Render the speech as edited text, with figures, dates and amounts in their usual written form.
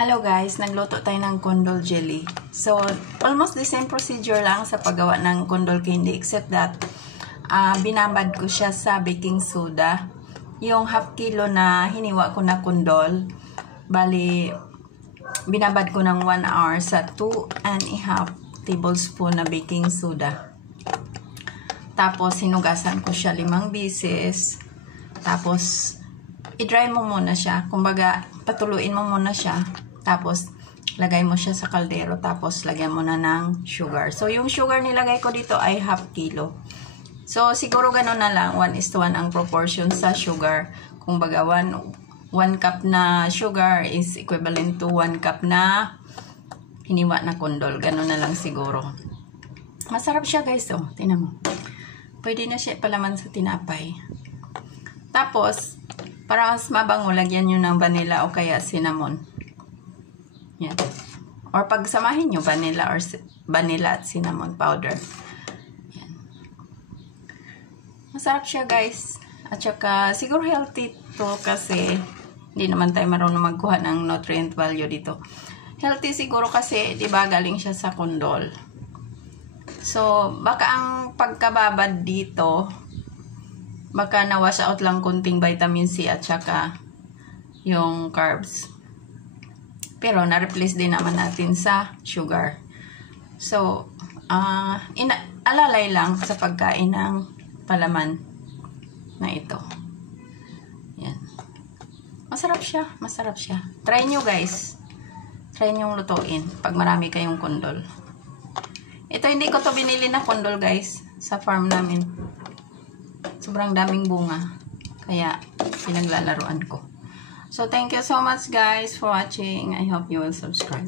Hello guys, nagluto tayo ng kondol jelly. So, almost the same procedure lang sa paggawa ng kondol candy except that binabad ko siya sa baking soda. Yung half kilo na hiniwa ko na kondol, bali binabad ko ng 1 hour sa 2.5 tablespoon na baking soda. Tapos hinugasan ko siya 5 beses. Tapos i-dry mo muna siya. Kumbaga, patuluin mo muna siya. Tapos, lagay mo siya sa kaldero. Tapos, lagyan mo na ng sugar. So, yung sugar nilagay ko dito ay half kilo. So, siguro gano'n na lang. 1:1 ang proportion sa sugar. Kumbaga, 1 cup na sugar is equivalent to 1 cup na hiniwa na kondol. Gano'n na lang siguro. Masarap siya guys. Oh, tingnan mo. Pwede na siya palaman sa tinapay. Tapos, para mas mabango, lagyan nyo ng vanilla o kaya cinnamon. Yan. Or pagsamahin nyo, vanilla at cinnamon powder. Yan. Masarap siya guys. At saka, siguro healthy to kasi hindi naman tayo marunong magkuha ng nutrient value dito. Healthy siguro kasi, di ba, galing siya sa kondol. So, baka ang pagkababad dito, baka na-wash out lang kunting vitamin C at saka yung carbs. Pero na-replace din naman natin sa sugar. So, alalay lang sa pagkain ng palaman na ito. Yan. Masarap siya. Masarap siya. Try nyo guys. Try nyo lutuin pag marami kayong kondol. Ito hindi ko to binili na kondol guys sa farm namin. Sobrang daming bunga. Kaya, pinaglalaruan ko. So, thank you so much guys for watching. I hope you will subscribe.